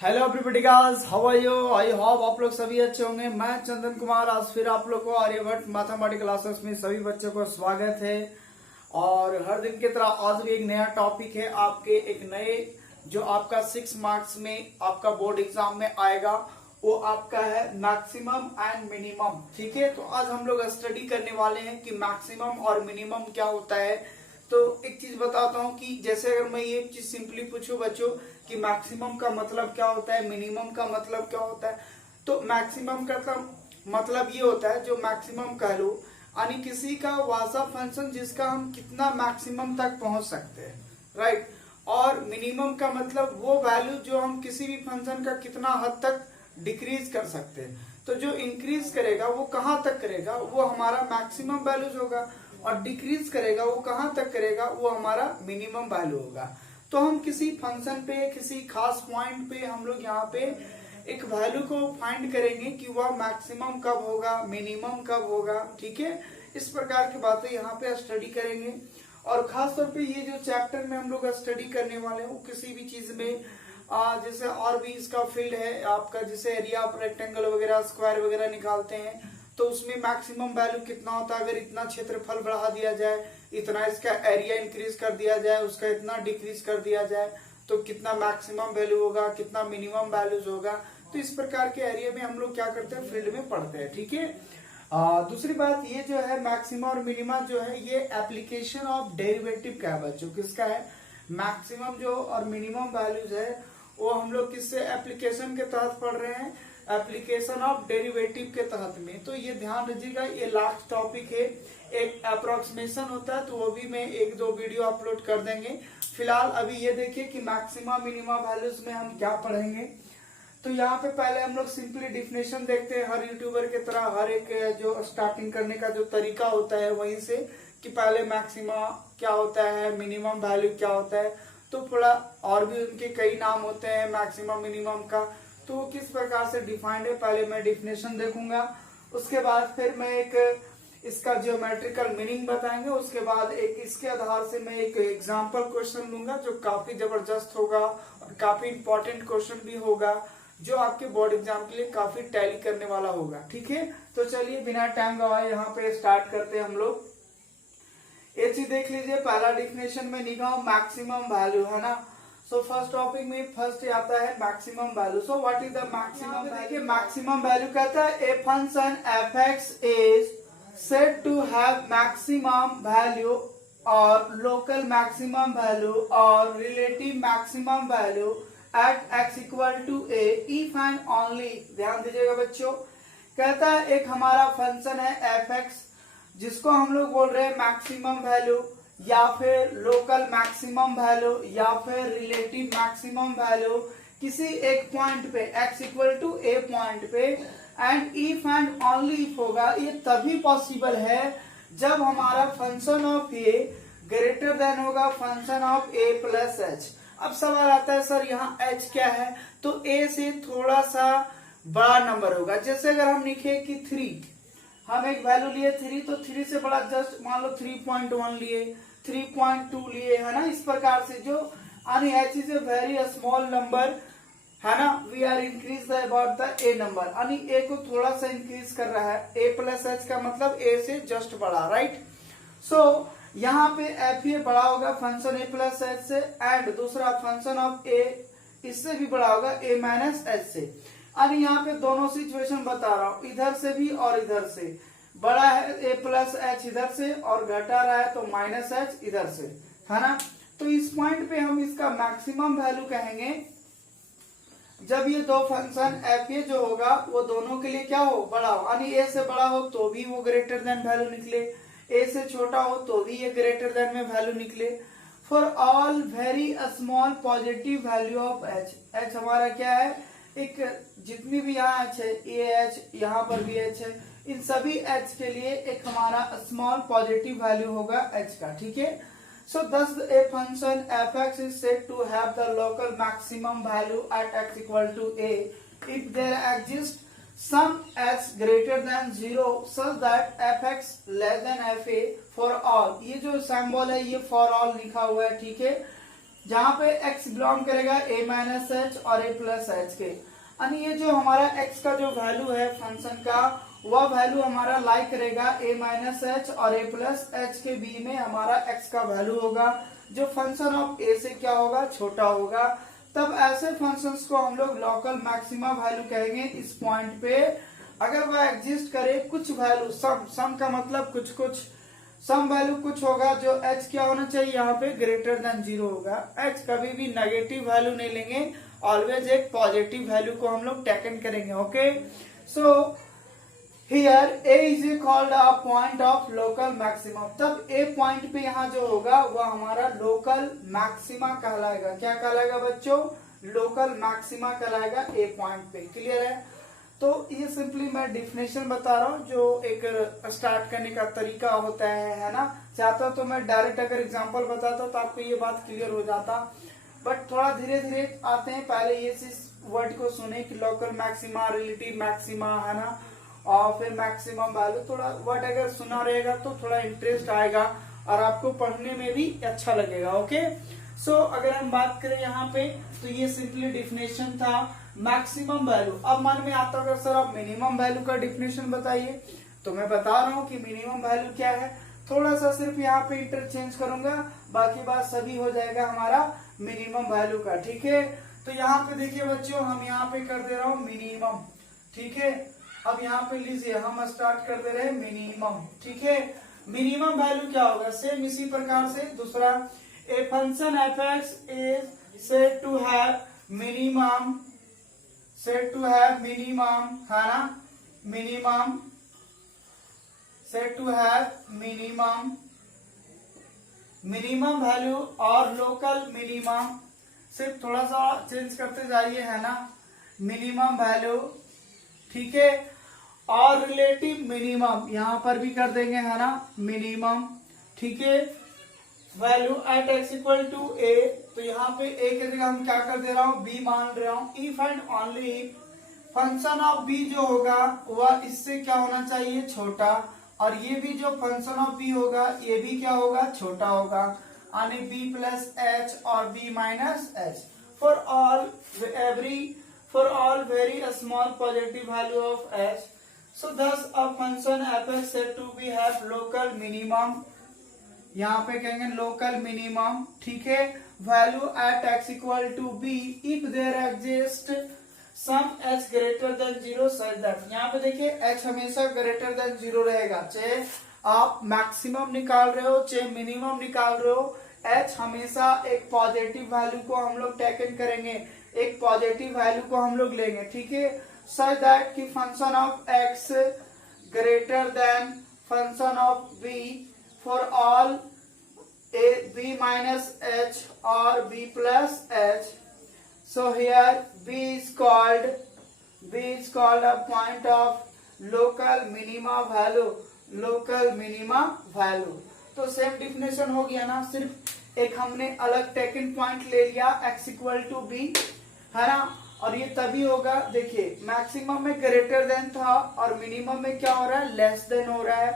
Hello everybody guys, how are you? I hope आप लोग सभी अच्छे होंगे। मैं चंदन कुमार आज फिर आप लोग को आर्यभट्ट मैथमेटिक्स क्लासेस में सभी बच्चों को स्वागत है। और हर दिन की तरह आज भी एक नया टॉपिक है आपके एक नए जो आपका 6 मार्क्स में आपका बोर्ड एग्जाम में आएगा, वो आपका है मैक्सिमम एंड मिनिमम। ठीक है, तो आज हम लोग स्टडी करने वाले हैं कि मैक्सिमम और मिनिमम क्या होता है। तो एक चीज बताता हूँ कि जैसे अगर मैं ये चीज सिंपली पूछूं बच्चों कि मैक्सिमम का मतलब क्या होता है, मिनिमम का मतलब क्या होता है, तो मैक्सिमम का मतलब ये होता है जो मैक्सिमम कह लो यानी किसी का वासा फंक्शन जिसका हम कितना मैक्सिमम तक पहुंच सकते हैं, राइट। और मिनिमम का मतलब वो वैल्यू जो हम किसी भी फंक्शन का कितना हद तक डिक्रीज कर सकते हैं। तो जो इंक्रीज करेगा वो कहाँ तक करेगा, वो हमारा मैक्सिमम वैल्यूज होगा, और डिक्रीज करेगा वो कहाँ तक करेगा, वो हमारा मिनिमम वैल्यू होगा। तो हम किसी फंक्शन पे किसी खास पॉइंट पे हम लोग यहाँ पे एक वैल्यू को फाइंड करेंगे कि वह मैक्सिमम कब होगा, मिनिमम कब होगा। ठीक है, इस प्रकार की बातें यहाँ पे स्टडी करेंगे। और खास तौर पे ये जो चैप्टर में हम लोग स्टडी करने वाले हैं वो किसी भी चीज में जैसे और भी इसका फील्ड है आपका, जैसे एरिया ऑफ रेक्टेंगल वगैरह स्क्वायर वगैरह निकालते हैं तो उसमें मैक्सिमम वैल्यू कितना होता है। अगर इतना क्षेत्रफल बढ़ा दिया जाए, इतना इसका एरिया इंक्रीज कर दिया जाए, उसका इतना डिक्रीज कर दिया जाए तो कितना मैक्सिमम वैल्यू होगा, कितना मिनिमम वैल्यूज होगा। तो इस प्रकार के एरिया में हम लोग क्या करते हैं, फील्ड में पढ़ते हैं। ठीक है, दूसरी बात ये जो है मैक्सिमम और मिनिमम जो है ये एप्लीकेशन ऑफ डेरिवेटिव का है बच्चों। किसका है? मैक्सिमम जो और मिनिमम वैल्यूज है वो हम लोग किससे एप्लीकेशन के तहत पढ़ रहे हैं, एप्लीकेशन ऑफ डेरिवेटिव के तहत में। तो ये ध्यान रखिएगा, ये लास्ट टॉपिक है, एक अप्रोक्सीमेशन होता है तो वो भी मैं एक दो वीडियो अपलोड कर देंगे। फिलहाल अभी ये देखिए कि मैक्सिमम मिनिमम वैल्यूज में हम क्या पढ़ेंगे। तो यहाँ पे पहले हम लोग सिंपली डिफिनेशन देखते हैं, हर यूट्यूबर की तरह हर एक जो स्टार्टिंग करने का जो तरीका होता है वहीं से कि पहले मैक्सिमा क्या होता है, मिनिमम वैल्यू क्या होता है। तो थोड़ा और भी उनके कई नाम होते हैं मैक्सिमम मिनिमम का, तो वो किस प्रकार से डिफाइंड है पहले मैं डिफिनेशन देखूंगा। उसके बाद फिर मैं एक इसका ज्योमेट्रिकल मीनिंग बताएंगे। उसके बाद एक इसके आधार से मैं एक एग्जांपल क्वेश्चन लूंगा जो काफी जबरदस्त होगा और काफी इंपॉर्टेंट क्वेश्चन भी होगा जो आपके बोर्ड एग्जाम के लिए काफी टैली करने वाला होगा। ठीक है, तो चलिए बिना टाइम गवाए यहाँ पे स्टार्ट करते हैं हम लोग। ये चीज देख लीजिए, पहला डिफिनेशन में लिखा हूं मैक्सिमम वैल्यू, है ना। सो फर्स्ट टॉपिक में फर्स्ट आता है maximum value. So what is the maximum value? Maximum value कहता है a function F x is said to have maximum value और लोकल मैक्सिमम वैल्यू और relative maximum value at x equal to a if and only. ध्यान दीजिएगा बच्चों, कहता है एक हमारा फंक्शन है एफ एक्स जिसको हम लोग बोल रहे हैं मैक्सिमम वैल्यू या फिर लोकल मैक्सिमम वैल्यू या फिर रिलेटिव मैक्सिमम वैल्यू किसी एक पॉइंट पे x equal to a point पे, and if and only if होगा। ये तभी पॉसिबल है जब हमारा function of a greater than होगा function of a plus h. अब सवाल आता है सर यहाँ h क्या है, तो a से थोड़ा सा बड़ा नंबर होगा। जैसे अगर हम लिखे कि 3, हम एक वैल्यू लिए 3 तो 3 से बड़ा जस्ट मान लो 3.1 लिए, 3.2 लिए, है ना। इस प्रकार से जो यानी h is a very small number, है ना। We are increase about the a number, यानी a को थोड़ा सा इंक्रीज कर रहा है। a प्लस एच का मतलब a से जस्ट बड़ा, राइट। सो यहाँ पे f ये बड़ा होगा फंक्शन a प्लस एच से, एंड दूसरा फंक्शन ऑफ a इससे भी बड़ा होगा a माइनस एच से। अब यहाँ पे दोनों सिचुएशन बता रहा हूँ, इधर से भी और इधर से। बड़ा है a प्लस एच इधर से और घटा रहा है तो माइनस एच इधर से, है ना। तो इस पॉइंट पे हम इसका मैक्सिमम वैल्यू कहेंगे जब ये दो फंक्शन एफ ए जो होगा वो दोनों के लिए क्या हो, बड़ा हो। यानी ए से बड़ा हो तो भी वो ग्रेटर देन वैल्यू निकले, ए से छोटा हो तो भी ये ग्रेटर देन में वैल्यू निकले। For all very small positive value of H. H हमारा क्या है, एक जितनी भी यहाँ एच है, ए एच यहाँ पर भी एच है, इन सभी एच के लिए एक हमारा स्मॉल पॉजिटिव वैल्यू होगा एच का। ठीक है, सो thus a function f(x) is said to have the local maximum value at x equal to a if there exists some x greater than 0 such that f(x) less than fa for all। ये जो symbol है ये for all लिखा हुआ है, ठीक है। जहां पे x बिलोंग करेगा a माइनस एच और a प्लस एच के, यानी ये जो हमारा x का जो वैल्यू है फंक्शन का, वह वैल्यू हमारा लाई करेगा a माइनस एच और a प्लस एच के बी में हमारा x का वैल्यू होगा, जो फंक्शन ऑफ a से क्या होगा, छोटा होगा। तब ऐसे फंक्शंस को हम लोग लोकल मैक्सिमा वैल्यू कहेंगे। इस पॉइंट पे अगर वह एग्जिस्ट करे कुछ वैल्यू, सम का मतलब कुछ कुछ, सम वैल्यू कुछ होगा जो h क्या होना चाहिए, यहाँ पे ग्रेटर देन 0 होगा। h कभी भी नेगेटिव वैल्यू नहीं लेंगे, ऑलवेज एक पॉजिटिव वैल्यू को हम लोग टेकन करेंगे। Okay, so here a is called a point of local maximum. तब a पॉइंट पे यहाँ जो होगा वह हमारा लोकल मैक्सिमा कहलाएगा। क्या कहलाएगा बच्चों, लोकल मैक्सिमा कहलाएगा a पॉइंट पे। क्लियर है? तो ये सिंपली मैं डिफिनेशन बता रहा हूँ, जो एक स्टार्ट करने का तरीका होता है ना। चाहता तो मैं डायरेक्ट अगर एग्जांपल बताता तो आपको ये बात क्लियर हो जाता, बट थोड़ा धीरे धीरे आते हैं। पहले ये चीज वर्ड को सुने कि लोकल मैक्सिमा, रिलेटिव मैक्सिमा, है ना, और फिर मैक्सिमम वैल्यू। थोड़ा वर्ड अगर सुना रहेगा तो थोड़ा इंटरेस्ट आएगा और आपको पढ़ने में भी अच्छा लगेगा। ओके, सो अगर हम बात करें यहाँ पे, तो ये सिंपली डिफिनेशन था मैक्सिमम वैल्यू। अब मन में आता होगा सर आप मिनिमम वैल्यू का डिफिनेशन बताइए, तो मैं बता रहा हूँ कि मिनिमम वैल्यू क्या है। थोड़ा सा सिर्फ यहाँ पे इंटरचेंज करूंगा, बाकी बात सभी हो जाएगा हमारा मिनिमम वैल्यू का। ठीक है, तो यहाँ पे देखिए बच्चों, हम यहाँ पे कर दे रहा हूँ मिनिमम। ठीक है, अब यहाँ पे लीजिए हम स्टार्ट कर दे रहे हैं मिनिमम। ठीक है, मिनिमम वैल्यू क्या होगा, सेम इसी प्रकार से दूसरा, a function F x is said to have minimum, said to have minimum, है ना, minimum, said to have minimum, minimum value और लोकल मिनिमम, सिर्फ थोड़ा सा चेंज करते जाइए, है ना, मिनिमम वैल्यू। ठीक है, और रिलेटिव मिनिमम यहां पर भी कर देंगे, है ना, मिनिमम। ठीक है, value at x equal to a, तो यहाँ पे ए की जगह हम क्या कर दे रहा हूँ, बी मान रहा हूँ। If and only if function of b जो होगा वह इससे क्या होना चाहिए, छोटा, और ये भी जो फंक्शन ऑफ बी होगा ये भी क्या होगा, छोटा होगा, यानी बी प्लस एच और b minus h for all very small positive value of h. So thus a function f is said to be have local minimum, यहाँ पे कहेंगे local minimum। ठीक है, value at x equal to b if there exists some h greater than 0 such that, यहाँ पे देखिए h हमेशा greater than 0 रहेगा, चाहे आप मैक्सिमम निकाल रहे हो चाहे मिनिमम निकाल रहे हो, h हमेशा एक पॉजिटिव वैल्यू को हम लोग टेकन करेंगे, एक पॉजिटिव वैल्यू को हम लोग लेंगे। ठीक है, सच दैट कि function of x greater than function of b for all a b minus h और b plus h। So here b is called a point of local minima value, local minima value। तो same definition हो गया ना, सिर्फ एक हमने अलग taken point ले लिया x इक्वल टू बी, है ना, और ये तभी होगा, देखिए मैक्सिमम में ग्रेटर देन था और मिनिमम में क्या हो रहा है, लेस देन हो रहा है।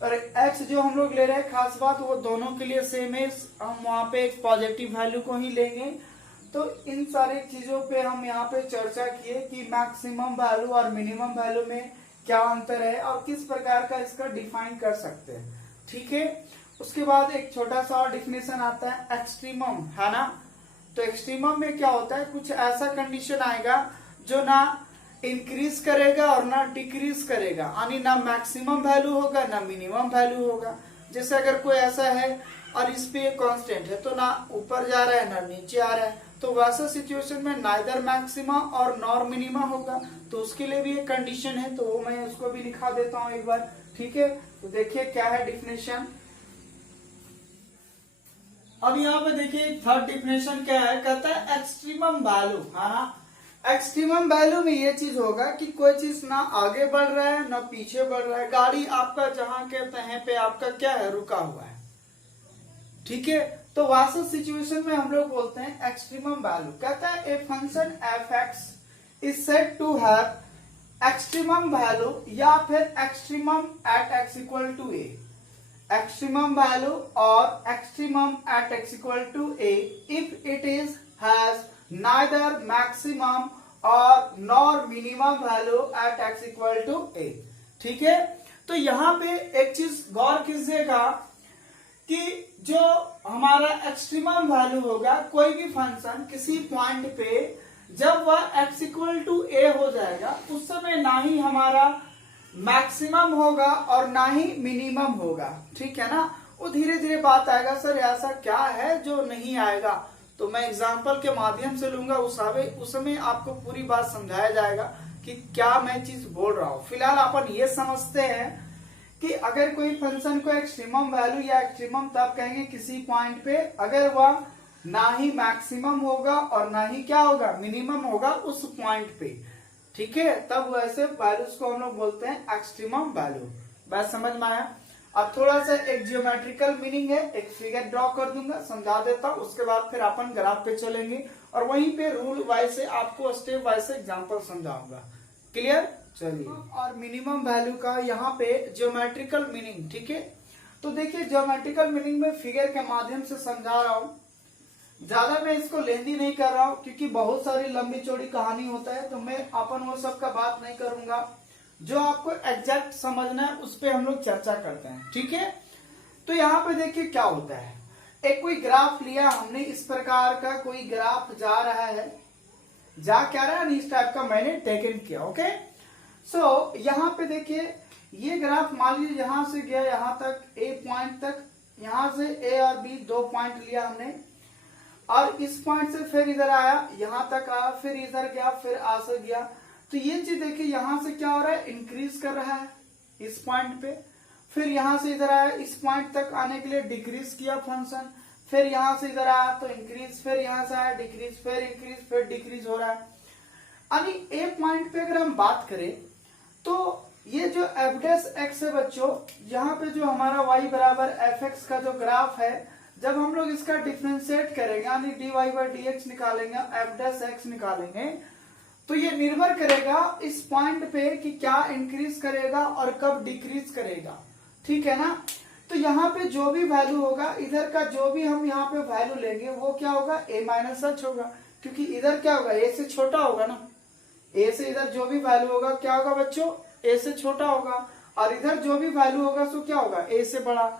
और x जो हम लोग ले रहे हैं, खास बात वो दोनों के लिए सेम है, हम वहां पे एक पॉजिटिव वैल्यू को ही लेंगे। तो इन सारी चीजों पे हम यहाँ पे चर्चा किए कि मैक्सिमम वैल्यू और मिनिमम वैल्यू में क्या अंतर है और किस प्रकार का इसका डिफाइन कर सकते हैं। ठीक है, उसके बाद एक छोटा सा और डिफिनेशन आता है एक्सट्रीमम, है ना। तो एक्सट्रीमम में क्या होता है, कुछ ऐसा कंडीशन आएगा जो ना इंक्रीज करेगा और ना डिक्रीज करेगा, यानी ना मैक्सिमम वैल्यू होगा ना मिनिमम वैल्यू होगा। जैसे अगर कोई ऐसा है और इस पे कांस्टेंट है तो ना ऊपर जा रहा है ना नीचे आ रहा है, तो वैसा सिचुएशन में नाइदर मैक्सिमा और नॉर मिनिमा होगा, तो उसके लिए भी एक कंडीशन है, तो वो मैं उसको भी लिखा देता हूँ एक बार। ठीक है, तो देखिए क्या है डिफिनेशन। अब यहाँ पे देखिए थर्ड डिफिनेशन क्या है, कहता है एक्सट्रीमम वैल्यू, है ना। एक्सट्रीमम वैल्यू में ये चीज होगा कि कोई चीज ना आगे बढ़ रहा है ना पीछे बढ़ रहा है, गाड़ी आपका जहां के तहीं पे आपका क्या है, रुका हुआ है। ठीक है, तो वैसे सिचुएशन में हम लोग बोलते हैं एक्सट्रीमम वैल्यू। कहता है a function F x is said to have extremum value या फिर extremum at x equal to A. extremum value or extremum at x equal to a if it is has neither maximum or nor minimum value at x equal to a। ठीक है, तो यहाँ पे एक चीज गौर कीजिएगा कि जो हमारा एक्सट्रीमम वैल्यू होगा कोई भी फंक्शन किसी पॉइंट पे जब वह x इक्वल टू ए हो जाएगा उस समय ना ही हमारा मैक्सिमम होगा और ना ही मिनिमम होगा। ठीक है ना, वो धीरे धीरे बात आएगा सर ऐसा क्या है जो नहीं आएगा, तो मैं एग्जांपल के माध्यम से लूंगा, उस समय आपको पूरी बात समझाया जाएगा कि क्या मैं चीज बोल रहा हूं। फिलहाल अपन ये समझते हैं कि अगर कोई फंक्शन को एक्सट्रीमम वैल्यू या एक्सट्रीमम तब कहेंगे किसी पॉइंट पे अगर वह ना ही मैक्सिमम होगा और ना ही क्या होगा मिनिमम होगा उस पॉइंट पे। ठीक है, तब वैसे वैल्यूज को हम लोग बोलते हैं एक्सट्रीमम वैल्यू। बात समझ में आया? अब थोड़ा सा एक जियोमेट्रिकल मीनिंग है, एक फिगर ड्रॉ कर दूंगा, समझा देता हूं, उसके बाद फिर अपन ग्राफ पे चलेंगे और वहीं पे रूल वाइज से आपको स्टेप वाइज से एग्जांपल समझाऊंगा। क्लियर? चलिए, और मिनिमम वैल्यू का यहाँ पे जियोमेट्रिकल मीनिंग। ठीक है, तो देखिए जियोमेट्रिकल मीनिंग में फिगर के माध्यम से समझा रहा हूँ, ज्यादा मैं इसको लेंदी नहीं कर रहा हूँ क्योंकि बहुत सारी लंबी चौड़ी कहानी होता है, तो मैं अपन वो सब का बात नहीं करूंगा। जो आपको एग्जैक्ट समझना है उस पे हम लोग चर्चा करते हैं। ठीक है, तो यहाँ पे देखिए क्या होता है, एक कोई ग्राफ लिया हमने, इस प्रकार का कोई ग्राफ जा रहा है, जा क्या रहा है इस टाइप का मैंने टेकन किया। ओके, सो यहाँ पे देखिए ये ग्राफ मान लीजिए यहाँ से गया यहाँ तक ए पॉइंट तक, यहाँ से ए और बी दो पॉइंट लिया हमने और इस पॉइंट से फिर इधर आया, यहाँ तक आया, फिर इधर गया, फिर आ से गया। तो ये चीज देखिए यहाँ से क्या हो रहा है, इंक्रीज कर रहा है इस पॉइंट पे, फिर यहाँ से इधर आया, इस पॉइंट तक आने के लिए डिक्रीज किया फंक्शन, फिर यहाँ से इधर आया तो इंक्रीज, फिर यहाँ से आया डिक्रीज, फिर इंक्रीज, फिर डिक्रीज हो रहा है। यानी ए पॉइंट पे अगर हम बात करें तो ये जो एफ डैश एक्स है बच्चों, यहाँ पे जो हमारा y बराबर एफ एक्स का जो ग्राफ है, जब हम लोग इसका डिफ्रेंशिएट करेंगे यानी dy बाई डी एक्स निकालेंगे, एफ डैश एक्स निकालेंगे, तो ये निर्भर करेगा इस पॉइंट पे कि क्या इंक्रीज करेगा और कब डिक्रीज करेगा। ठीक है ना, तो यहाँ पे जो भी वैल्यू होगा, इधर का जो भी हम यहाँ पे वैल्यू लेंगे वो क्या होगा, a माइनस एच होगा, क्योंकि इधर क्या होगा a से छोटा होगा ना, a से इधर जो भी वैल्यू होगा क्या होगा बच्चों, a से छोटा होगा, और इधर जो भी वैल्यू होगा सो क्या होगा a से बड़ा।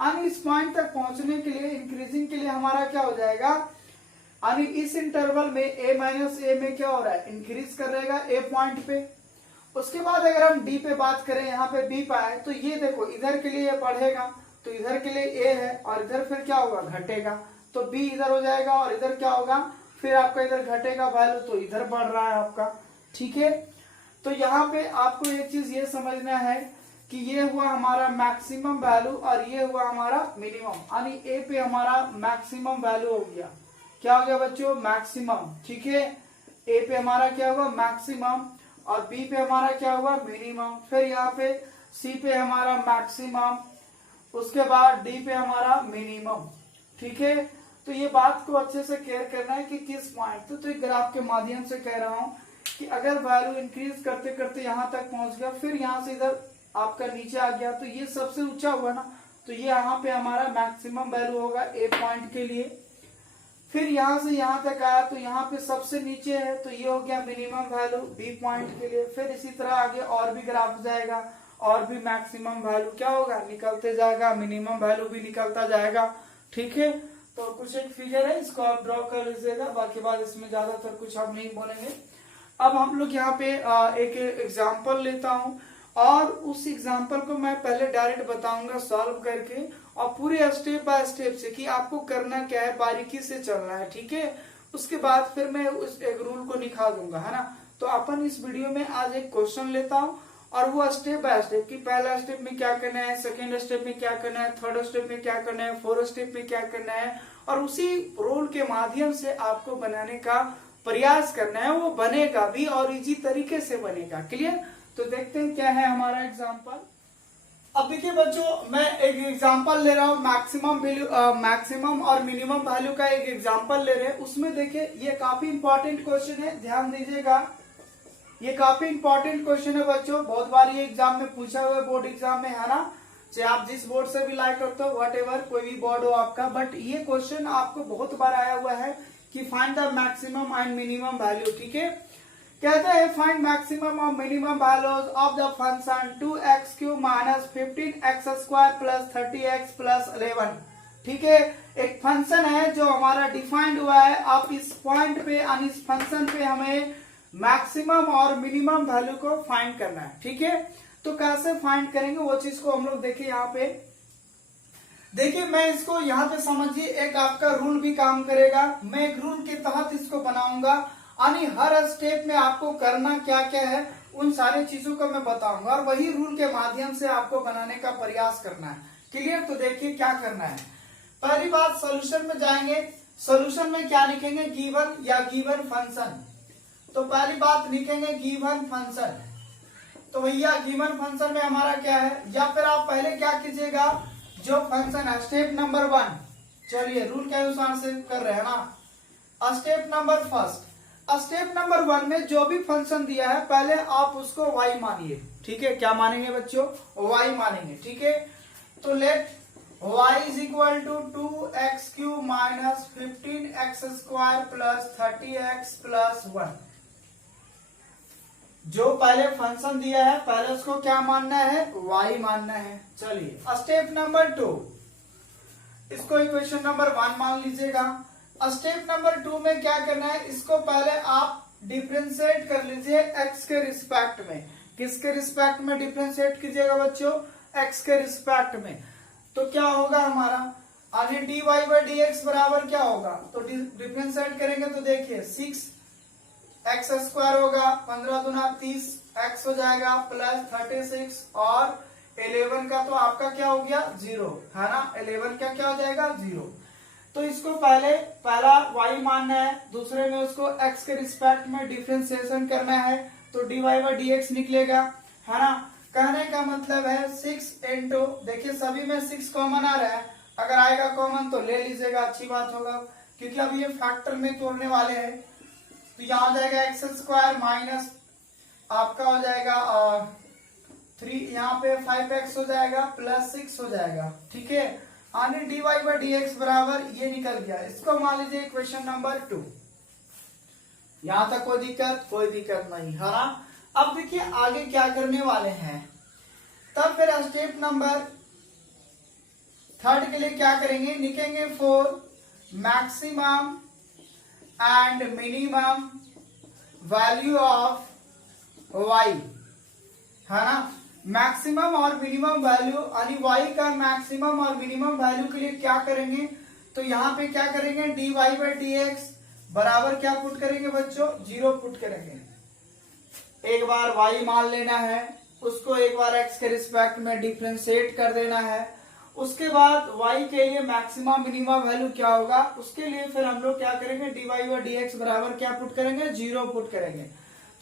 यानी इस पॉइंट तक पहुंचने के लिए इंक्रीजिंग के लिए हमारा क्या हो जाएगा, यानी इस इंटरवल में a माइनस ए में क्या हो रहा है, इंक्रीज कर रहेगा a पॉइंट पे। उसके बाद अगर हम d पे बात करें, यहाँ पे b पाए, तो ये देखो इधर के लिए ये बढ़ेगा तो इधर के लिए a है और इधर फिर क्या होगा, घटेगा, तो b इधर हो जाएगा और इधर क्या होगा, फिर आपका इधर घटेगा वैल्यू तो इधर बढ़ रहा है आपका। ठीक है, तो यहाँ पे आपको एक चीज ये समझना है कि ये हुआ हमारा मैक्सिमम वैल्यू और ये हुआ हमारा मिनिमम, यानी ए पे हमारा मैक्सिमम वैल्यू हो गया, क्या हो गया बच्चों, मैक्सिमम। ठीक है, ए पे हमारा क्या हुआ मैक्सिमम और बी पे हमारा क्या हुआ मिनिमम, फिर यहाँ पे सी पे हमारा मैक्सिमम, उसके बाद डी पे हमारा मिनिमम। ठीक है, तो ये बात को अच्छे से केयर करना है कि किस पॉइंट, तो एक ग्राफ के माध्यम से कह रहा हूं कि अगर वैल्यू इंक्रीज करते करते यहाँ तक पहुंच गया, फिर यहाँ से इधर आपका नीचे आ गया, तो ये सबसे ऊंचा हुआ ना, तो ये यहाँ पे हमारा मैक्सिमम वैल्यू होगा ए पॉइंट के लिए। फिर यहाँ से यहाँ तक आया तो यहाँ पे सबसे नीचे है, तो ये हो गया मिनिमम वैल्यू बी पॉइंट के लिए। फिर इसी तरह आगे और भी ग्राफ जाएगा और भी मैक्सिमम वैल्यू क्या होगा, निकलते जाएगा, मिनिमम वैल्यू भी निकलता जाएगा। ठीक है, तो कुछ एक फिगर है, इसको आप ड्रॉ कर लीजिएगा, बाकी बात इसमें ज्यादातर कुछ हम नहीं बोलेंगे। अब हम लोग यहाँ पे एक एग्जाम्पल लेता हूँ और उस एग्जाम्पल को मैं पहले डायरेक्ट बताऊंगा सॉल्व करके और पूरे स्टेप बाय स्टेप से कि आपको करना क्या है, बारीकी से चलना है। ठीक है, उसके बाद फिर मैं उस एक रूल को निकाल दूंगा, है ना। तो अपन इस वीडियो में आज एक क्वेश्चन लेता हूँ और वो स्टेप बाय स्टेप कि पहला स्टेप में क्या करना है, सेकेंड स्टेप में क्या करना है, थर्ड स्टेप में क्या करना है, फोर्थ स्टेप में क्या करना है, और उसी रूल के माध्यम से आपको बनाने का प्रयास करना है। वो बनेगा भी और इजी तरीके से बनेगा। क्लियर? तो देखते हैं क्या है हमारा एग्जाम्पल। अब देखिए बच्चों, मैं एक एग्जांपल ले रहा हूँ मैक्सिमम और मिनिमम वैल्यू का एक एग्जांपल ले रहे हैं। उसमें देखिए ये काफी इंपॉर्टेंट क्वेश्चन है, ध्यान दीजिएगा। ये काफी इंपॉर्टेंट क्वेश्चन है बच्चों, बहुत बार ये एग्जाम में पूछा हुआ है, बोर्ड एग्जाम में, है ना। चाहे आप जिस बोर्ड से भी लाइक करते हो, वट एवर, कोई भी बोर्ड हो आपका। बट ये क्वेश्चन आपको बहुत बार आया हुआ है कि find the maximum and minimum value. ठीक है, कहते हैं फाइंड मैक्सिमम और minimum values of the function 2x³ minus 15x² plus 30x plus 11। ठीक है, एक फंक्शन है जो हमारा डिफाइंड हुआ है। आप इस पॉइंट पे यानी इस फंक्शन पे हमें मैक्सिमम और मिनिमम वैल्यू को फाइंड करना है। ठीक है, तो कैसे फाइंड करेंगे वो चीज को हम लोग देखिए। यहाँ पे देखिए, मैं इसको यहाँ पे समझिए, एक आपका रूल भी काम करेगा। मैं एक रूल के तहत इसको बनाऊंगा, यानी हर स्टेप में आपको करना क्या क्या है उन सारी चीजों को मैं बताऊंगा और वही रूल के माध्यम से आपको बनाने का प्रयास करना है। क्लियर? तो देखिए क्या करना है। पहली बात, सॉल्यूशन में जाएंगे। सॉल्यूशन में क्या लिखेंगे? गिवन या गिवन फंक्शन। तो पहली बात लिखेंगे गिवन फंक्शन। तो भैया गिवन फंक्शन में हमारा क्या है, या फिर आप पहले क्या कीजिएगा, जो फंक्शन है स्टेप नंबर 1, चलिए रूल के अनुसार से कर रहे हैं ना। Step number first, step number 1 में जो भी फंक्शन दिया है पहले आप उसको y मानिए। ठीक है, क्या मानेंगे बच्चों? y मानेंगे। ठीक है, तो let y is equal to 2x³ minus 15x² plus 30x plus 1। जो पहले फंक्शन दिया है पहले उसको क्या मानना है? y मानना है। चलिए स्टेप नंबर 2, इसको इक्वेशन नंबर 1 मान लीजिएगा। स्टेप नंबर 2 में क्या करना है, इसको पहले आप डिफरेंशिएट कर लीजिए x के रिस्पेक्ट में। किसके रिस्पेक्ट में डिफरेंशिएट कीजिएगा बच्चों? x के रिस्पेक्ट में। तो क्या होगा हमारा, आगे dy बाई dx बराबर क्या होगा, तो डिफरेंशिएट करेंगे तो देखिए 6x² होगा, 15 दूना 30 x हो जाएगा प्लस 36 और 11 का तो आपका क्या हो गया? 0 है ना। 11 का क्या हो जाएगा? 0। तो इसको पहला y मानना है, दूसरे में उसको x के रिस्पेक्ट में डिफरेंशिएशन करना है, तो dy बाई dx निकलेगा, है ना। कहने का मतलब है 6 इंटू, देखिए सभी में 6 कॉमन आ रहा है, अगर आएगा कॉमन तो ले लीजिएगा, अच्छी बात होगा, क्योंकि अब ये फैक्टर में तोड़ने वाले हैं। तो यहाँ हो जाएगा x² माइनस आपका हो जाएगा 3, यहाँ पे 5x हो जाएगा प्लस 6 हो जाएगा। ठीक है, आने dy बाई dx बराबर ये निकल गया। इसको मान लीजिए क्वेश्चन नंबर 2। यहां तक कोई दिक्कत नहीं है ना। अब देखिए आगे क्या करने वाले हैं, तब फिर स्टेप नंबर 3 के लिए क्या करेंगे, लिखेंगे for maximum and minimum value of y, है ना। मैक्सिमम और मिनिमम वैल्यू यानी y का मैक्सिमम और मिनिमम वैल्यू के लिए क्या करेंगे, तो यहाँ पे क्या करेंगे, dy बाई dx बराबर क्या पुट करेंगे बच्चों? 0 पुट करेंगे। एक बार y मान लेना है, उसको एक बार x के रिस्पेक्ट में डिफरेंशिएट कर देना है। उसके बाद y के लिए मैक्सिमम मिनिमम वैल्यू क्या होगा, उसके लिए फिर हम लोग क्या करेंगे, dy बाई dx बराबर क्या पुट करेंगे? 0 पुट करेंगे।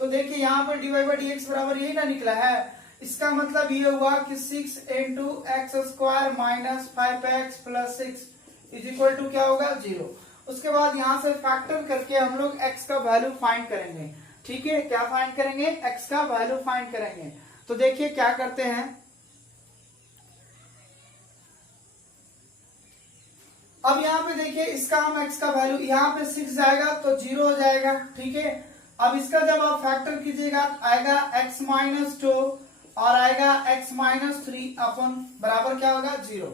तो देखिए यहाँ पर dy बाई dx बराबर यही ना निकला है। इसका मतलब ये हुआ कि 6 into x² minus 5x plus 6 is equal to क्या होगा? 0। उसके बाद यहाँ से फैक्टर करके हम लोग x का वैल्यू फाइंड करेंगे। ठीक है, क्या फाइंड करेंगे? x का वैल्यू फाइंड करेंगे। तो देखिए क्या करते हैं, अब यहाँ पे देखिए इसका हम x का वैल्यू, यहाँ पे 6 जाएगा तो 0 हो जाएगा। ठीक है, अब इसका जब आप फैक्टर कीजिएगा आएगा x माइनस 2 और आएगा x माइनस 3 अपन बराबर क्या होगा? 0।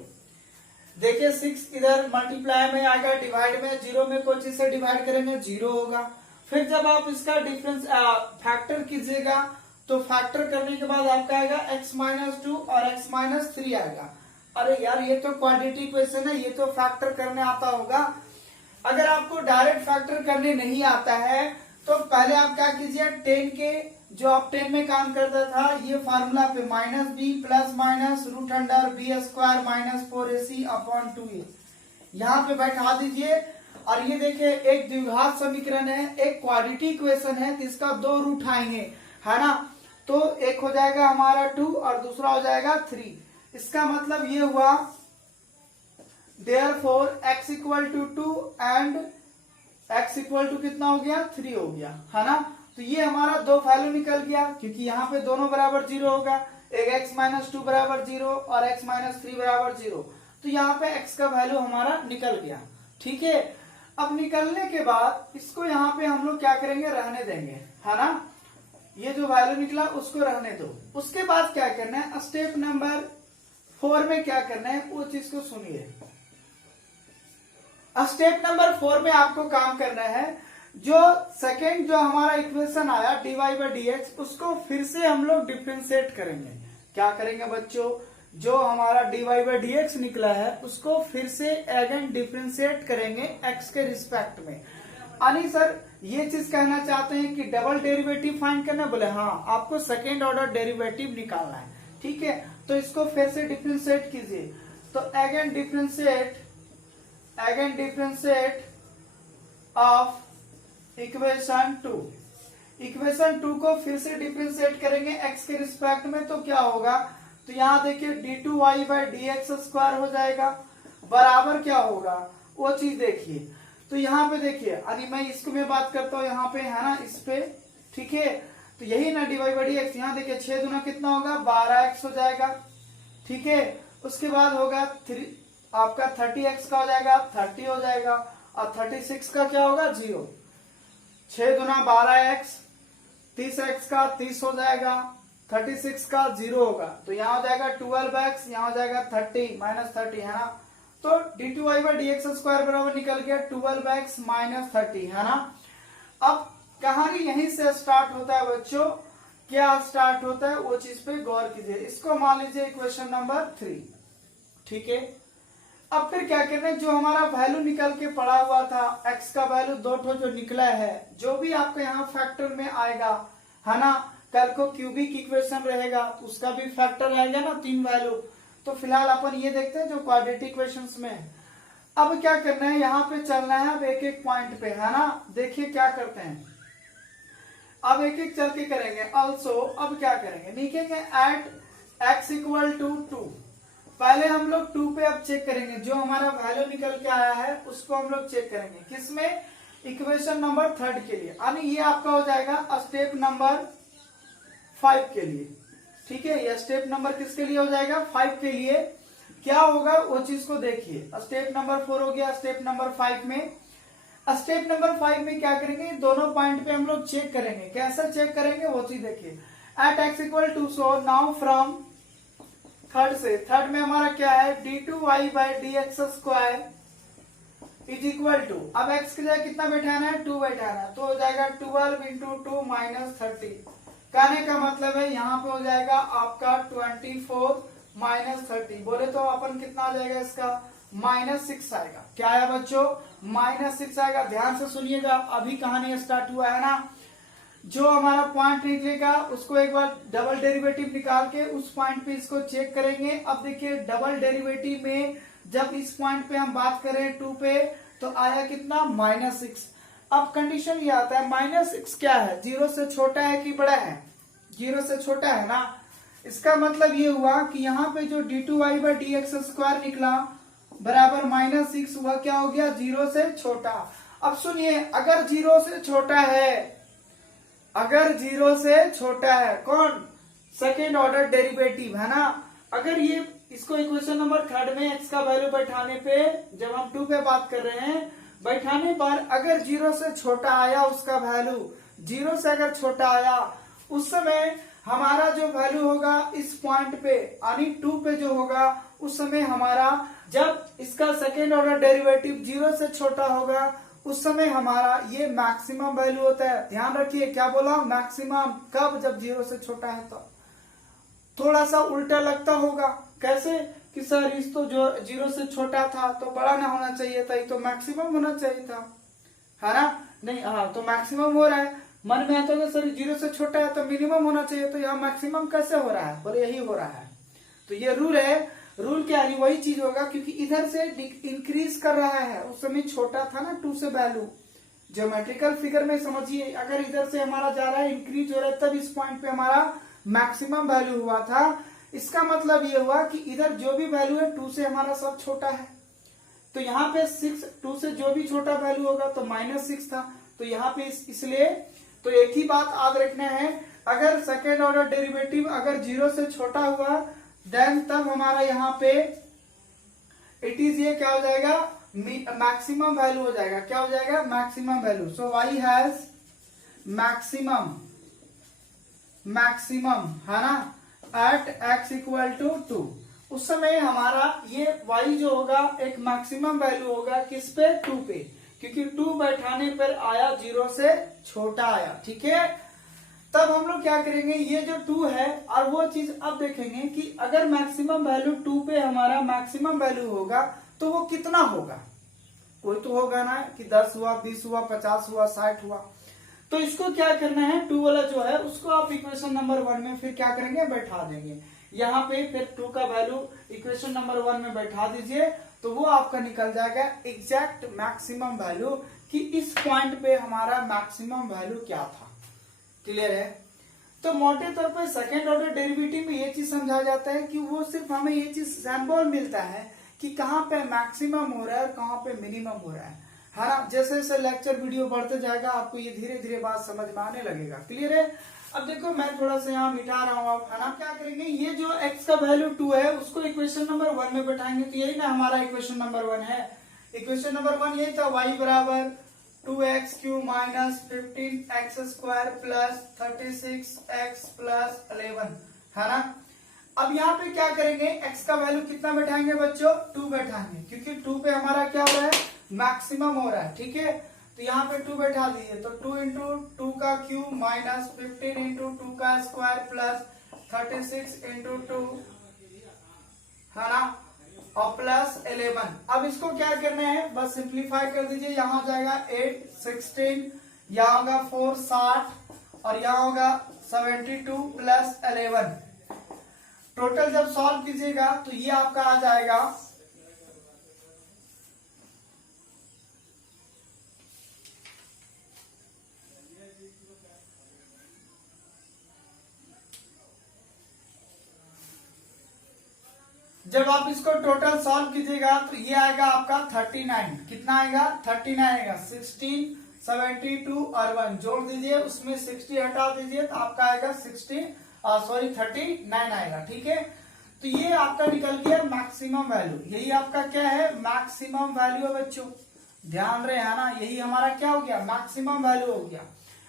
देखिए 6 इधर मल्टीप्लाई में आएगा, डिवाइड में, 0 में कोई चीज से डिवाइड करेंगे 0 होगा। फिर जब आप इसका डिफरेंस फैक्टर कीजिएगा तो फैक्टर करने के बाद आपका आएगा x माइनस 2 और x माइनस 3 आएगा। अरे यार ये तो क्वाड्रेटिक इक्वेशन है, ये तो फैक्टर करने आता होगा। अगर आपको डायरेक्ट फैक्टर करने नहीं आता है तो पहले आप क्या कीजिए, 10 के जो आप 10 में काम करता था ये फार्मूला पे -b plus minus root under b² minus 4ac upon 2a यहाँ पे बैठा दीजिए। और ये देखिए एक द्विघात समीकरण है, एक क्वाड्रेटिक इक्वेशन है, तो इसका 2 रूट आएंगे, है ना। तो एक हो जाएगा हमारा 2 और दूसरा हो जाएगा 3। इसका मतलब ये हुआ therefore x equal to 2 and x equal to कितना हो गया? 3 हो गया, है ना। तो ये हमारा 2 वैल्यू निकल गया, क्योंकि यहाँ पे दोनों बराबर 0 होगा। एक x माइनस 2 बराबर 0 और x माइनस 3 बराबर 0। तो यहाँ पे x का वैल्यू हमारा निकल गया। ठीक है, अब निकलने के बाद इसको यहाँ पे हम लोग क्या करेंगे, रहने देंगे, है ना। ये जो वैल्यू निकला उसको रहने दो। उसके बाद क्या करना है, स्टेप नंबर 4 में क्या करना है वो चीज को सुनिए। स्टेप नंबर 4 में आपको काम करना है, जो सेकेंड जो हमारा इक्वेशन आया dy बाई डी एक्स, उसको फिर से हम लोग डिफ्रेंशिएट करेंगे। क्या करेंगे बच्चों, जो हमारा dy बाई डी एक्स निकला है उसको फिर से अगेन डिफ्रेंशिएट करेंगे x के रिस्पेक्ट में। यानी सर ये चीज कहना चाहते हैं कि डबल डेरिवेटिव फाइंड करना, बोले हाँ आपको सेकेंड ऑर्डर डेरिवेटिव निकालना है। ठीक है, तो इसको फिर से डिफ्रेंशिएट कीजिए। तो again differentiate of equation 2। Equation 2 को फिर से डिफ्रेंशिएट करेंगे x के रिस्पेक्ट में, तो क्या होगा, तो यहाँ देखिए d2y by D X square हो जाएगा, बराबर क्या होगा वो चीज देखिए। तो यहाँ पे देखिए, अरे मैं इसको मैं बात करता हूँ यहाँ पे, है ना, इस पे। ठीक है, तो यही ना dy बाई डी एक्स, यहाँ देखिए 6 दूना कितना होगा, 12x हो जाएगा। ठीक है, उसके बाद होगा आपका 30x का हो जाएगा 30 हो जाएगा, और 36 का क्या होगा 0। 6 दूना 12x, 30x का 30 हो जाएगा, 36 का 0 होगा, तो यहाँ हो जाएगा 12x, यहाँ हो जाएगा 30 माइनस 30, है ना। तो d2y by D X square बराबर निकल गया 12x माइनस 30, है ना। अब कहानी यहीं से स्टार्ट होता है बच्चों, क्या स्टार्ट होता है वो चीज पे गौर कीजिए। इसको मान लीजिए इक्वेशन नंबर 3। ठीक है, अब फिर क्या करना है, जो हमारा वैल्यू निकल के पड़ा हुआ था x का वैल्यू 2 ठो जो निकला है, जो भी आपका यहाँ फैक्टर में आएगा, है ना, कल को क्यूबिक इक्वेशन रहेगा उसका भी फैक्टर आएगा ना 3 वैल्यू। तो फिलहाल अपन ये देखते हैं जो क्वाड्रेटिक इक्वेशंस में है। अब क्या करना है, यहाँ पे चलना है अब एक एक पॉइंट पे, है ना। देखिए क्या करते हैं, अब एक एक चल के करेंगे। ऑल्सो अब क्या करेंगे, लिखेंगे एट x इक्वल टू 2। पहले हम लोग 2 पे अब चेक करेंगे, जो हमारा वैल्यू निकल के आया है उसको हम लोग चेक करेंगे, किसमें, इक्वेशन नंबर 3 के लिए, यानी ये आपका हो जाएगा स्टेप नंबर 5 के लिए। ठीक है, यह स्टेप नंबर किसके लिए हो जाएगा, 5 के लिए। क्या होगा वो चीज को देखिए। स्टेप नंबर 4 हो गया, स्टेप नंबर 5 में, स्टेप नंबर 5 में क्या करेंगे, दोनों पॉइंट पे हम लोग चेक करेंगे। कैसे चेक करेंगे वो चीज देखिए। At x equal to, so now from third में हमारा क्या है, d2y by D X square is equal to, अब x की जगह कितना बैठाना है, 2 बैठाना है, तो हो जाएगा 12 इंटू 2 माइनस 30। कहने का मतलब है यहाँ पे हो जाएगा आपका 24 माइनस 30, बोले तो अपन कितना आ जाएगा इसका, -6 आएगा। क्या आया बच्चों, -6 आएगा। ध्यान से सुनिएगा, अभी कहानी स्टार्ट हुआ है ना। जो हमारा पॉइंट निकलेगा उसको एक बार डबल डेरिवेटिव निकाल के उस पॉइंट पे इसको चेक करेंगे। अब देखिए डबल डेरिवेटिव में जब इस पॉइंट पे हम बात करें 2 पे, तो आया कितना, -6। अब कंडीशन ये आता है, -6 क्या है, 0 से छोटा है कि बड़ा है, 0 से छोटा है ना। इसका मतलब ये हुआ कि यहाँ पे जो d2y by D X square निकला बराबर -6 हुआ, क्या हो गया, 0 से छोटा। अब सुनिए, अगर 0 से छोटा है, अगर 0 से छोटा है कौन, सेकेंड ऑर्डर डेरिवेटिव, है ना। अगर ये इसको इक्वेशन नंबर 3 में x का वैल्यू बैठाने पे, जब हम 2 पे बात कर रहे हैं, बैठाने पर अगर 0 से छोटा आया उसका वैल्यू, 0 से अगर छोटा आया, उस समय हमारा जो वैल्यू होगा इस पॉइंट पे, यानी 2 पे जो होगा, उस समय हमारा, जब इसका सेकेंड ऑर्डर डेरिवेटिव 0 से छोटा होगा, उस समय हमारा ये मैक्सिमम वैल्यू होता है। ध्यान रखिए क्या बोला, मैक्सिमम कब, जब 0 से छोटा है। तो थोड़ा सा उल्टा लगता होगा, कैसे कि सर इस तो जो 0 से छोटा था तो बड़ा ना होना चाहिए था, ये तो मैक्सिमम होना चाहिए था, है ना। नहीं, हाँ तो मैक्सिमम हो रहा है, मन में आता है सर 0 से छोटा है तो मिनिमम होना चाहिए, तो यहाँ मैक्सिमम कैसे हो रहा है, बोले यही हो रहा है। तो ये रूल है, रूल क्या है, वही चीज होगा, क्योंकि इधर से इंक्रीज कर रहा है, उस समय छोटा था ना 2 से वैल्यू। ज्योमेट्रिकल फिगर में समझिए, अगर इधर से हमारा जा रहा है, इंक्रीज हो रहा है, तब इस पॉइंट पे हमारा मैक्सिमम वैल्यू हुआ था। इसका मतलब ये हुआ कि इधर जो भी वैल्यू है 2 से हमारा सब छोटा है, तो यहाँ पे 6, 2 से जो भी छोटा वैल्यू होगा तो -6 था, तो यहाँ पे इसलिए, तो एक ही बात याद रखना है, अगर सेकेंड ऑर्डर डेरिवेटिव अगर 0 से छोटा हुआ देन तब हमारा यहाँ पे इट इज ये क्या हो जाएगा, मैक्सिमम वैल्यू हो जाएगा। क्या हो जाएगा, maximum value. So Y has maximum है ना एट x इक्वल टू 2। उस समय हमारा ये y जो होगा एक मैक्सिमम वैल्यू होगा किस पे, 2 पे, क्योंकि 2 बैठाने पर आया 0 से छोटा आया। ठीक है, तब हम लोग क्या करेंगे, ये जो 2 है और वो चीज अब देखेंगे कि अगर मैक्सिमम वैल्यू 2 पे हमारा मैक्सिमम वैल्यू होगा तो वो कितना होगा। कोई तो होगा ना कि 10 हुआ, 20 हुआ, 50 हुआ, 60 हुआ। तो इसको क्या करना है, 2 वाला जो है उसको आप इक्वेशन नंबर 1 में फिर क्या करेंगे, बैठा देंगे। यहाँ पे फिर 2 का वैल्यू इक्वेशन नंबर 1 में बैठा दीजिए तो वो आपका निकल जाएगा एग्जैक्ट मैक्सिमम वैल्यू कि इस पॉइंट पे हमारा मैक्सिमम वैल्यू क्या था। क्लियर है। तो मोटे तौर पर सेकेंड ऑर्डर डेरिवेटिव में ये चीज समझा जाता है कि वो सिर्फ हमें ये चीज सिंबल मिलता है कि कहाँ पे मैक्सिमम हो रहा है और कहाँ पे मिनिमम हो रहा है ना। जैसे जैसे लेक्चर वीडियो बढ़ते जाएगा आपको ये धीरे धीरे बात समझ में आने लगेगा। क्लियर है। अब देखो मैं थोड़ा सा यहाँ मिटा रहा हूँ, है ना। क्या करेंगे, ये जो x का वैल्यू 2 है उसको इक्वेशन नंबर 1 में बैठाएंगे। तो यही ना हमारा इक्वेशन नंबर 1 है। इक्वेशन नंबर 1 यही था, y बराबर 2x³ minus 15x² plus 36x plus 11, है ना। अब यहाँ पे क्या करेंगे, x का वैल्यू कितना बैठाएंगे बच्चों, 2 बैठाएंगे, क्योंकि 2 पे हमारा क्या हो रहा है, मैक्सिमम हो रहा है। ठीक है, तो यहाँ पे 2 बैठा दीजिए। तो 2 इंटू 2 का क्यूब माइनस 15 इंटू 2 का स्क्वायर प्लस 36 इंटू 2, है ना, और प्लस 11। अब इसको क्या करना है, बस सिंप्लीफाई कर दीजिए। यहाँ जाएगा 8 16, यहाँ होगा 4 60 और यहाँ होगा 72 प्लस 11। टोटल जब सॉल्व कीजिएगा तो ये आपका आ जाएगा जब आप इसको टोटल सॉल्व कीजिएगा तो ये आएगा आपका 39। कितना आएगा, 39 आएगा। 16 72 और 1 जोड़ दीजिए, उसमें 60 हटा दीजिए तो आपका आएगा 39 आएगा। ठीक है, तो ये आपका निकल गया मैक्सिमम वैल्यू। यही आपका क्या है, मैक्सिमम वैल्यू है बच्चों, ध्यान रहे, है ना। यही हमारा क्या हो गया, मैक्सिमम वैल्यू हो गया।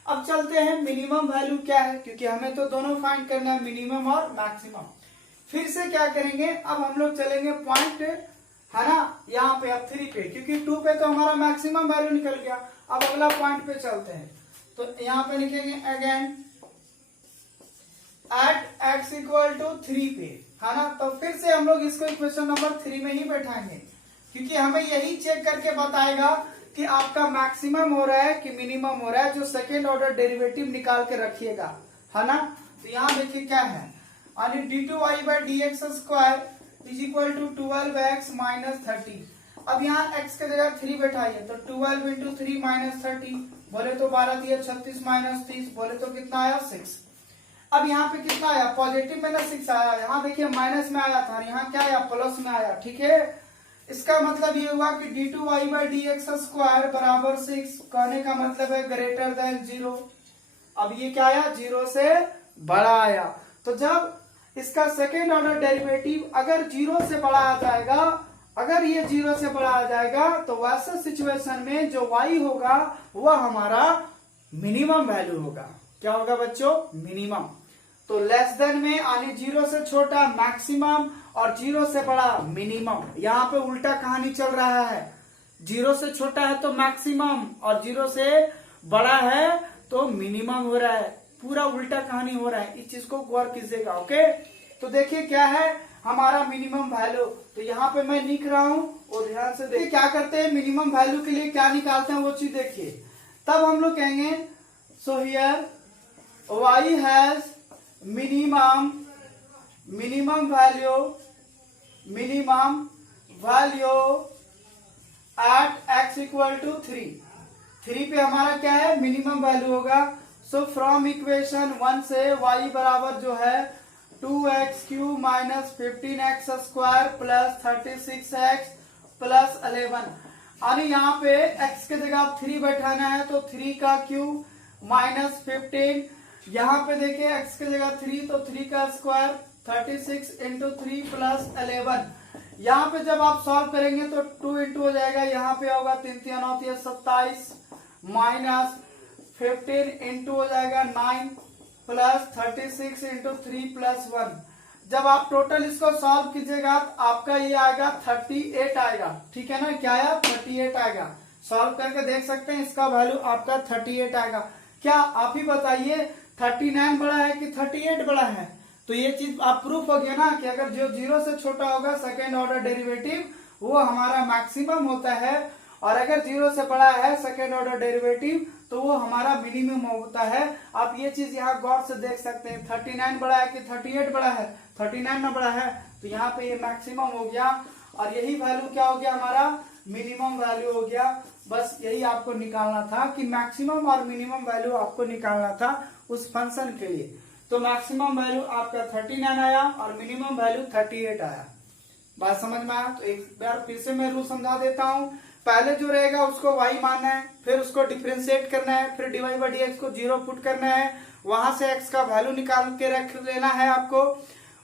अब चलते हैं मिनिमम वैल्यू क्या है, क्योंकि हमें तो दोनों फाइंड करना है, मिनिमम और मैक्सिमम। फिर से क्या करेंगे, अब हम लोग चलेंगे पॉइंट, है ना, यहाँ पे अब 3 पे, क्योंकि 2 पे तो हमारा मैक्सिमम वैल्यू निकल गया। अब अगला पॉइंट पे चलते हैं, तो यहाँ पे लिखेंगे again at x equal to 3 पे, है ना। तो फिर से हम लोग इसको इक्वेशन नंबर 3 में ही बैठाएंगे, क्योंकि हमें यही चेक करके बताएगा कि आपका मैक्सिमम हो रहा है कि मिनिमम हो रहा है। जो सेकेंड ऑर्डर डेरिवेटिव निकाल के रखिएगा, है ना। तो यहाँ देखिए क्या है, यानी d2y/dx² is equal to 12x minus 30। अब यहाँ x के जगह 3 बैठाइए, तो 12 इंटू 3 माइनस 30, बोले तो 12 दिया 36 माइनस 30, बोले तो कितना आया 6। अब यहाँ पे कितना आया, पॉजिटिव में ना 6 आया, यहाँ देखिए माइनस में आया था, यहाँ क्या आया, प्लस में आया। ठीक है, इसका मतलब ये हुआ कि d2y/dx² बराबर 6, कहने का मतलब है ग्रेटर देन 0। अब ये क्या आया, 0 से बड़ा आया। तो जब इसका सेकेंड ऑर्डर डेरिवेटिव अगर 0 से बड़ा आ जाएगा, अगर ये 0 से बड़ा आ जाएगा तो वैसे सिचुएशन में जो y होगा वह हमारा मिनिमम वैल्यू होगा। क्या होगा बच्चों, मिनिमम। तो लेस देन में यानी 0 से छोटा मैक्सिमम और 0 से बड़ा मिनिमम। यहाँ पे उल्टा कहानी चल रहा है, 0 से छोटा है तो मैक्सिमम और 0 से बड़ा है तो मिनिमम हो रहा है। पूरा उल्टा कहानी हो रहा है, इस चीज को गौर कीजिएगा। ओके, तो देखिए क्या है हमारा मिनिमम वैल्यू। तो यहाँ पे मैं लिख रहा हूँ और ध्यान से देखिए क्या करते हैं, मिनिमम वैल्यू के लिए क्या निकालते हैं वो चीज देखिए। तब हम लोग कहेंगे so here y has minimum value at x equal to 3 पे हमारा क्या है, मिनिमम वैल्यू होगा। सो फ्रॉम इक्वेशन 1 से y बराबर जो है 2x³ minus 15x² plus 36x plus 11। यानी यहाँ पे x के जगह 3 बैठाना है, तो 3 का क्यूब माइनस 15 यहाँ पे देखिए x की जगह 3 तो 3 का स्क्वायर 36 इंटू 3 प्लस 11। यहाँ पे जब आप सॉल्व करेंगे तो 2 इंटू हो जाएगा, यहाँ पे होगा 3 3 9 27 माइनस 15 इंटू हो जाएगा 9 प्लस 36 इंटू 3 प्लस 1। जब आप टोटल इसको सॉल्व कीजिएगा तो आपका ये आएगा 38 आएगा। ठीक है ना, क्या आया 38 आएगा। सॉल्व करके देख सकते हैं, इसका वैल्यू आपका 38 आएगा। क्या आप ही बताइए 39 बड़ा है कि 38 बड़ा है? तो ये चीज आप प्रूफ हो गया ना कि अगर जो 0 से छोटा होगा सेकेंड ऑर्डर डेरिवेटिव वो हमारा मैक्सिमम होता है, और अगर 0 से बड़ा है सेकेंड ऑर्डर डेरिवेटिव तो वो हमारा मिनिमम होता है। आप ये चीज यहाँ गौर से देख सकते हैं, 39 बड़ा है कि 38 बड़ा है? 39 ना बड़ा है, तो यहाँ पे ये मैक्सिमम हो गया और यही वैल्यू क्या हो गया हमारा मिनिमम वैल्यू हो गया। बस यही आपको निकालना था कि मैक्सिमम और मिनिमम वैल्यू आपको निकालना था उस फंक्शन के लिए। तो मैक्सिमम वैल्यू आपका 39 आया और मिनिमम वैल्यू 38 आया। बात समझ में आया? तो एक बार फिर से मैं रूल समझा देता हूँ। पहले जो रहेगा उसको y मानना है, फिर उसको डिफरेंशिएट करना है, फिर dy बाई dx को 0 पुट करना है, वहां से x का वैल्यू निकाल के रख लेना है आपको।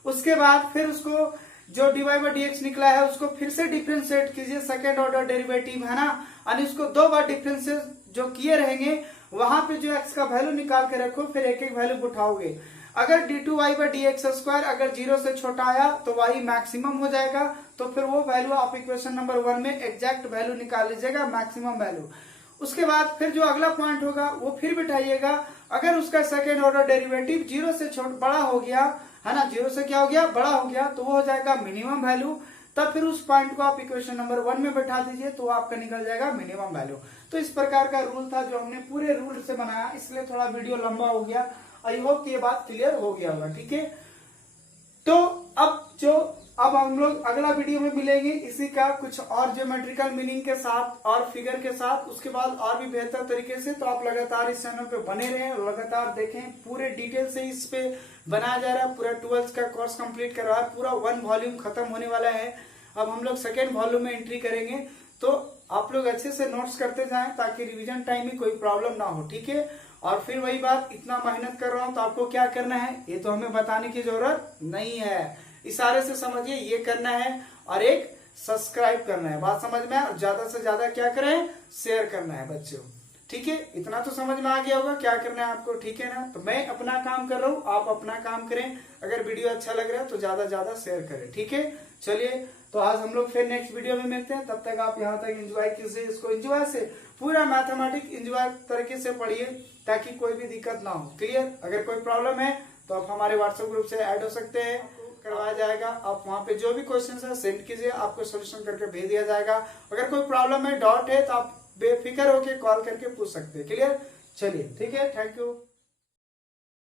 उसके बाद फिर उसको जो dy बाई dx निकला है उसको फिर से डिफरेंशिएट कीजिए, सेकेंड ऑर्डर डेरिवेटिव है ना, और इसको 2 बार डिफरेंशिएट जो किए रहेंगे वहां पे जो x का वैल्यू निकाल के रखो, फिर एक एक वैल्यू उठाओगे। अगर d2y बाई dx स्क्वायर अगर 0 से छोटा आया तो y मैक्सिमम हो जाएगा, तो फिर वो वैल्यू आप इक्वेशन नंबर 1 में एग्जैक्ट वैल्यू निकाल लीजिएगा, मैक्सिमम वैल्यू। उसके बाद फिर जो अगला पॉइंट होगा वो फिर बिठाइएगा। अगर उसका सेकेंड ऑर्डर डेरिवेटिव 0 से बड़ा हो गया है ना, 0 से क्या हो गया बड़ा हो गया, तो वो हो जाएगा मिनिमम वैल्यू। तब फिर उस पॉइंट को आप इक्वेशन नंबर 1 में बैठा दीजिए तो आपका निकल जाएगा मिनिमम वैल्यू। तो इस प्रकार का रूल था जो हमने पूरे रूल से बनाया, इसलिए थोड़ा वीडियो लंबा हो गया। आई होप कि ये बात क्लियर हो गया होगा। ठीक है, तो अब हम लोग अगला वीडियो में मिलेंगे इसी का कुछ और ज्योमेट्रिकल मीनिंग के साथ और फिगर के साथ, उसके बाद और भी बेहतर तरीके से। तो आप लगातार इस चैनल पे बने रहें और लगातार देखें, पूरे डिटेल से इस पे बनाया जा रहा है। पूरा 12th का कोर्स कंप्लीट कर रहा है, पूरा 1 वॉल्यूम खत्म होने वाला है। अब हम लोग सेकेंड वॉल्यूम में एंट्री करेंगे, तो आप लोग अच्छे से नोट्स करते जाएं ताकि रिवीजन टाइम में कोई प्रॉब्लम ना हो। ठीक है, और फिर वही बात, इतना मेहनत कर रहा हूं तो आपको क्या करना है ये तो हमें बताने की जरूरत नहीं है, इशारे से समझिए ये करना है और एक सब्सक्राइब करना है। बात समझ में, और ज्यादा से ज्यादा क्या करें शेयर करना है बच्चों। ठीक है, इतना तो समझ में आ गया होगा क्या करना है आपको। ठीक है ना, तो मैं अपना काम कर रहा हूँ, आप अपना काम करें। अगर वीडियो अच्छा लग रहा है तो ज्यादा ज्यादा शेयर करें। ठीक है, चलिए तो आज हम लोग फिर नेक्स्ट वीडियो में मिलते हैं। तब तक आप यहाँ तक एंजॉय कीजिए, इसको एंजॉय से पूरा मैथमेटिक्स एंजॉय तरीके से पढ़िए ताकि कोई भी दिक्कत ना हो। क्लियर? अगर कोई प्रॉब्लम है तो आप हमारे व्हाट्सएप ग्रुप से ऐड हो सकते हैं, करवाया जाएगा। आप वहां पे जो भी क्वेश्चन है सेंड कीजिए, आपको सोल्यूशन करके भेज दिया जाएगा। अगर कोई प्रॉब्लम है, डाउट है, तो आप बेफिक्र होकर कॉल करके पूछ सकते हैं। क्लियर? चलिए ठीक है, थैंक यू।